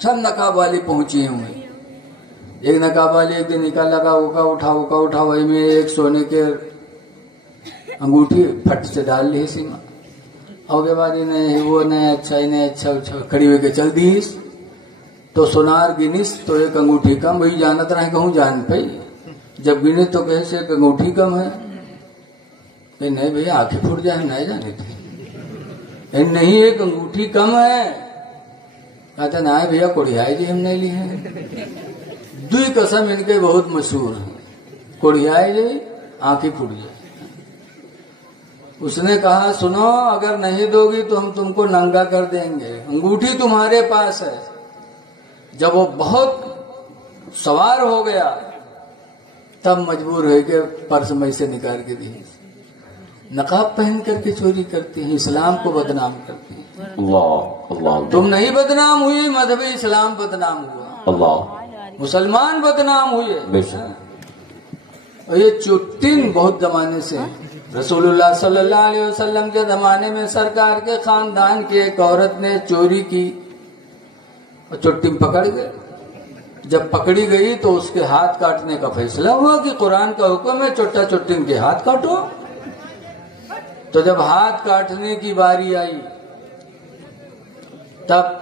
सब नकाब वाली पहुंची हुई। एक नकाब वाली एक दिन निकाल लगा उठा वही में एक सोने के अंगूठी फट से डाल ली सीमा। और के बाद नहीं वो नहीं अच्छा खड़ी होके चल दी। तो सोनार गिनिस तो एक अंगूठी कम, वही जानत रहे कहूँ जान पाई। जब गिने तो कैसे एक अंगूठी कम है। नहीं भैया आंखें फूट जाए, नहीं जाने थे। नहीं एक अंगूठी कम है। कहते ना भैया कोढ़ियाई जी हम नहीं ली है। दुई कसम इनके बहुत मशहूर है, कोढ़ियाई जी आंखें फूट जाए। उसने कहा सुनो अगर नहीं दोगी तो हम तुमको नंगा कर देंगे, अंगूठी तुम्हारे पास है। जब वो बहुत सवार हो गया तब मजबूर हो के पर्स में से निकाल के दी। नकाब पहन करके चोरी करती हैं, इस्लाम को बदनाम करती हैं। अल्लाह अल्लाह। तुम नहीं बदनाम हुई, मजहबी इस्लाम बदनाम हुआ, अल्लाह मुसलमान बदनाम हुए। और ये चुट्टिन बहुत जमाने से रसूलुल्लाह सल्लल्लाहु अलैहि वसल्लम के जमाने में सरकार के खानदान की एक औरत ने चोरी की और चुट्टिन पकड़ गए। जब पकड़ी गई तो उसके हाथ काटने का फैसला हुआ कि कुरान का हुक्म है चोटा चुट्टिन के हाथ काटो। तो जब हाथ काटने की बारी आई तब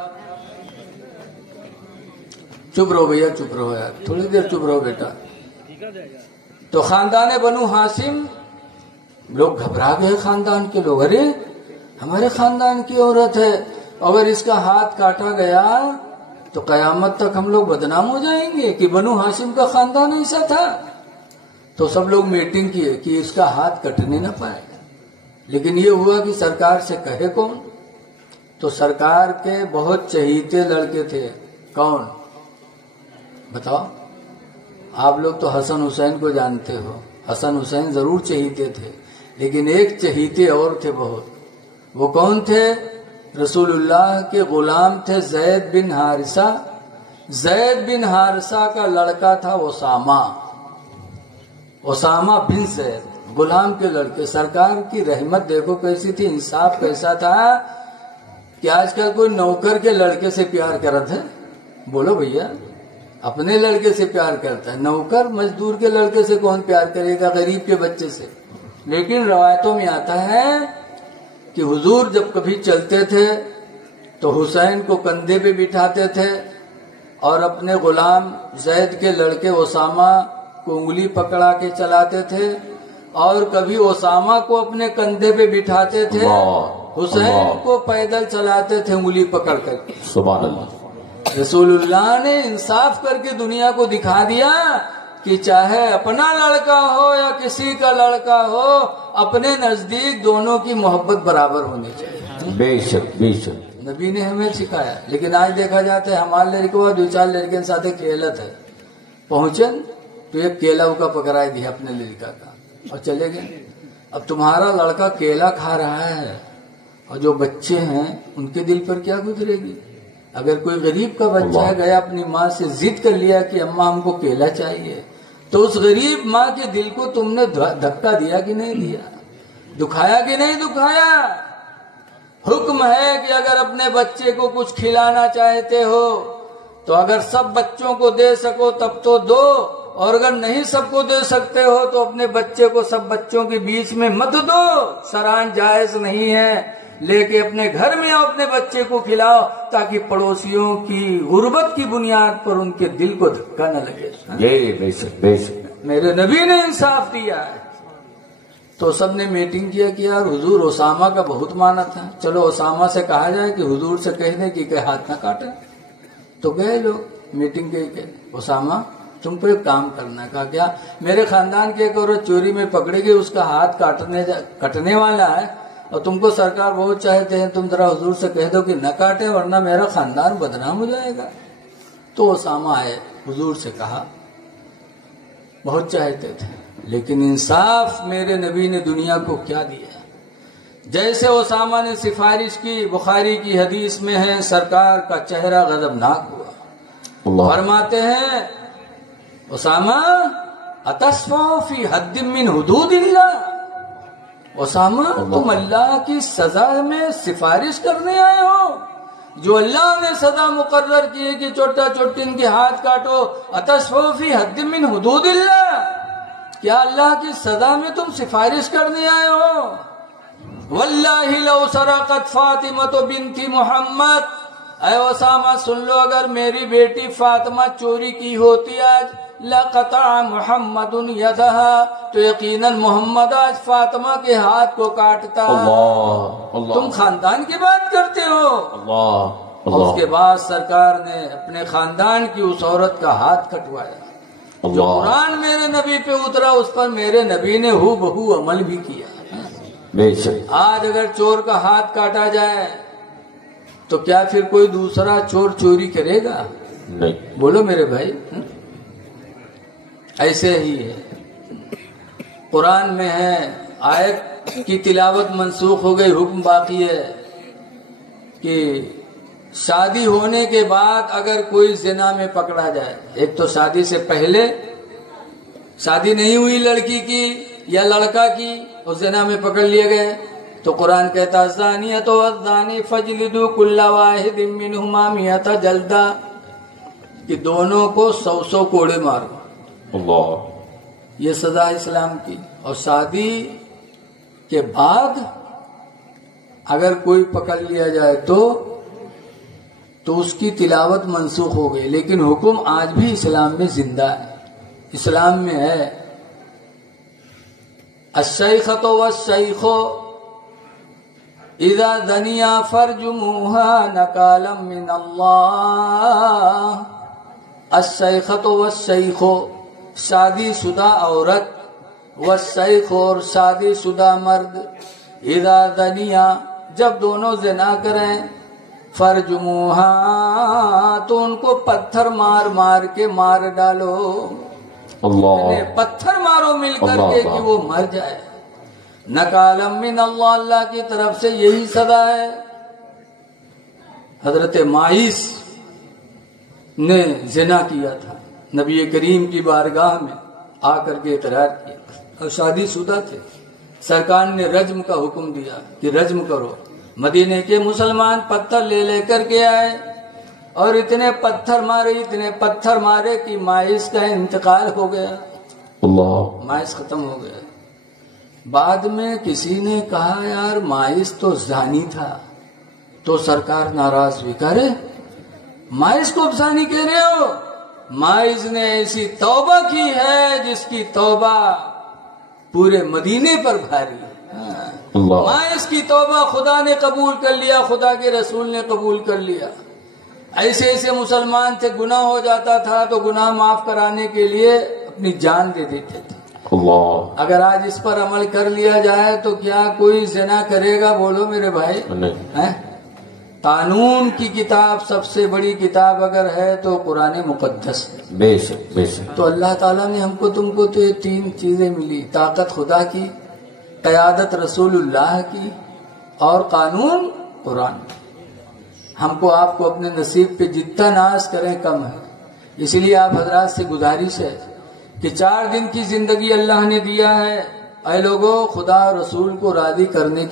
चुप रहो भैया, चुप रहो यार, थोड़ी देर चुप रहो बेटा। तो खानदान बनु हाशिम लोग घबरा गए, खानदान के लोग, अरे हमारे खानदान की औरत है, अगर इसका हाथ काटा गया तो कयामत तक हम लोग बदनाम हो जाएंगे कि बनु हाशिम का खानदान ऐसा था। तो सब लोग मीटिंग किए कि इसका हाथ कटने न पाए। लेकिन ये हुआ कि सरकार से कहे कौन। तो सरकार के बहुत चहीते लड़के थे। कौन बताओ? आप लोग तो हसन हुसैन को जानते हो, हसन हुसैन जरूर चहीते थे, लेकिन एक चहीते और थे बहुत। वो कौन थे? रसूलुल्लाह के गुलाम थे जैद बिन हारिसा। जैद बिन हारिसा का लड़का था ओसामा, ओसामा बिन जैद, गुलाम के लड़के। सरकार की रहमत देखो कैसी थी, इंसाफ कैसा था कि आजकल कोई नौकर के लड़के से प्यार करत है? बोलो भैया, अपने लड़के से प्यार करता है। नौकर मजदूर के लड़के से कौन प्यार करेगा, गरीब के बच्चे से। लेकिन रवायतों में आता है कि हुजूर जब कभी चलते थे तो हुसैन को कंधे पे बिठाते थे और अपने गुलाम जैद के लड़के ओसामा को उंगली पकड़ा के चलाते थे, और कभी ओसामा को अपने कंधे पे बिठाते थे, हुसैन को पैदल चलाते थे उंगली पकड़ कर। सुभान अल्लाह। रसूलुल्लाह ने इंसाफ करके दुनिया को दिखा दिया कि चाहे अपना लड़का हो या किसी का लड़का हो, अपने नजदीक दोनों की मोहब्बत बराबर होनी चाहिए। बेशक बेशक नबी ने हमें सिखाया। लेकिन आज देखा जाता है हमारे लड़के दो चार लड़के के साथ खेलत है, पहुंचन तो एक केला का पकड़ा दिया अपने लड़का का और चले गए। अब तुम्हारा लड़का केला खा रहा है और जो बच्चे हैं उनके दिल पर क्या गुजरेगी? अगर कोई गरीब का बच्चा है गया अपनी माँ से जिद कर लिया कि अम्मा हमको केला चाहिए, तो उस गरीब माँ के दिल को तुमने धक्का दिया कि नहीं दिया, दुखाया कि नहीं दुखाया? हुक्म है कि अगर अपने बच्चे को कुछ खिलाना चाहते हो तो अगर सब बच्चों को दे सको तब तो दो, और अगर नहीं सबको दे सकते हो तो अपने बच्चे को सब बच्चों के बीच में मत दो, सराहन जायज नहीं है। लेके अपने घर में आओ, अपने बच्चे को खिलाओ ताकि पड़ोसियों की गुर्बत की बुनियाद पर उनके दिल को धक्का न लगे। बेशक बेशक मेरे नबी ने इंसाफ दिया है। तो सबने मीटिंग किया कि यार हुजूर ओसामा का बहुत माना था, चलो ओसामा से कहा जाए कि हुजूर से कह दे कि हाथ ना काटे। तो गए लोग मीटिंग के, ओसामा तुमको एक काम करना। कहा क्या? मेरे खानदान के एक औरत चोरी में पकड़ेगी, उसका हाथ कटने वाला है और तुमको सरकार बहुत चाहते हैं, तुम जरा हुजूर से कह दो कि न काटे वरना मेरा खानदान बदनाम हो जाएगा। तो ओसामा आए, हुजूर से कहा, बहुत चाहते थे, लेकिन इंसाफ मेरे नबी ने दुनिया को क्या दिया। जैसे ओसामा ने सिफारिश की, बुखारी की हदीस में है, सरकार का चेहरा गजबनाक हुआ। फरमाते हैं ओसामा अतस्फा फी हद्दिम मिन हुदूदिल्लाह, ओसामा तुम अल्लाह की सजा में सिफारिश करने आए हो? جو اللہ نے سزا مقرر کی ہے کہ چوٹا چوٹن کے ہاتھ کاٹو، اتشفعوا فی حد من حدود اللہ، کیا اللہ کی سزا میں تم سفارش کرنے آئے ہو؟ واللہ لو سرقت فاطمہ بنت محمد، اے اسامہ سن لو، اگر میری بیٹی فاطمہ چوری کی ہوتی آج، لقطع محمد یدہا، تو یقیناً محمد آج فاطمہ کے ہاتھ کو کاٹتا۔ اللہ تم خاندان کی بات کرتے ہو؟ اللہ اور اس کے بعد سرکار نے اپنے خاندان کی اس عورت کا ہاتھ کٹوایا۔ جو اللہ قرآن میرے نبی پہ اترا اس پر میرے نبی نے ہو بہو عمل بھی کیا۔ بے شک آج اگر چور کا ہاتھ کاٹا جائے تو کیا پھر کوئی دوسرا چور چوری کرے گا؟ نہیں، بولو میرے بھائی، ایسے ہی ہے۔ قرآن میں ہے آیت کی تلاوت منسوخ ہو گئی، حکم باقی ہے کہ شادی ہونے کے بعد اگر کوئی زنا میں پکڑا جائے، ایک تو شادی سے پہلے شادی نہیں ہوئی لڑکی کی یا لڑکا کی اور زنا میں پکڑ لیے گئے، تو قرآن کہتا الزانیۃ والزانی فاجلدوا کل واحد منہما مئۃ جلدہ، کہ دونوں کو 100 کوڑے مارو۔ اللہ یہ سزا اسلام کی۔ اور شادی کے بعد اگر کوئی پکڑ لیا جائے تو اس کی تلاوت منسوخ ہو گئی، لیکن حکم آج بھی اسلام میں زندہ ہے۔ اسلام میں ہے الشیخۃ والشیخ اذا زنیا فرجموها نکالا من اللہ۔ الشیخۃ والشیخ، شادی شدہ عورت، والشیخ، اور شادی شدہ مرد، اذا زنیا، جب دونوں زنا کریں، فرجموها، تو ان کو پتھر مار مار کے مار ڈالو۔ اللہ پتھر مارو مل کر اللہ کے اللہ۔ کہ وہ مر جائے۔ نکالا من اللہ، اللہ کی طرف سے یہی سزا ہے۔ حضرت ماعز نے زنا کیا تھا، نبی کریم کی بارگاہ میں آ کر کے اقرار کیا، اور شادی شدہ تھے۔ سرکار نے رجم کا حکم دیا کہ رجم کرو۔ مدینے کے مسلمان پتھر لے لے کر کے آئے اور اتنے پتھر مارے کہ ماعز کا انتقال ہو گیا، اللہ ماعز ختم ہو گیا۔ بعد میں کسی نے کہا یار ماعز تو زانی تھا، تو سرکار ناراض بھی کرے، ماعز کو زانی کہہ رہے ہو؟ ماعز نے ایسی توبہ کی ہے جس کی توبہ پورے مدینے پر بھاری ہے۔ اللہ ماعز کی توبہ خدا نے قبول کر لیا، خدا کے رسول نے قبول کر لیا۔ ایسے ایسے مسلمان تھے، گناہ ہو جاتا تھا تو گناہ معاف کرانے کے لیے اپنی جان دے دیتے تھے۔ اللہ اگر آج اس پر عمل کر لیا جائے تو کیا کوئی زنا کرے گا؟ بولو میرے بھائی۔ نہیں، قانون کی کتاب سب سے بڑی کتاب اگر ہے تو قرآن مقدس ہے۔ بے شک بے شک۔ تو اللہ تعالیٰ نے ہم کو تم کو تو یہ 3 چیزیں ملی، طاقت خدا کی، قیادت رسول اللہ کی، اور قانون قرآن۔ ہم کو آپ کو اپنے نصیب پہ جتنا ناز کریں کم ہے۔ اسی لیے آپ حضرات سے گزارش ہے کہ 4 دن کی زندگی اللہ نے دیا ہے، اے لوگوں خدا رسول کو راضی کرنے کی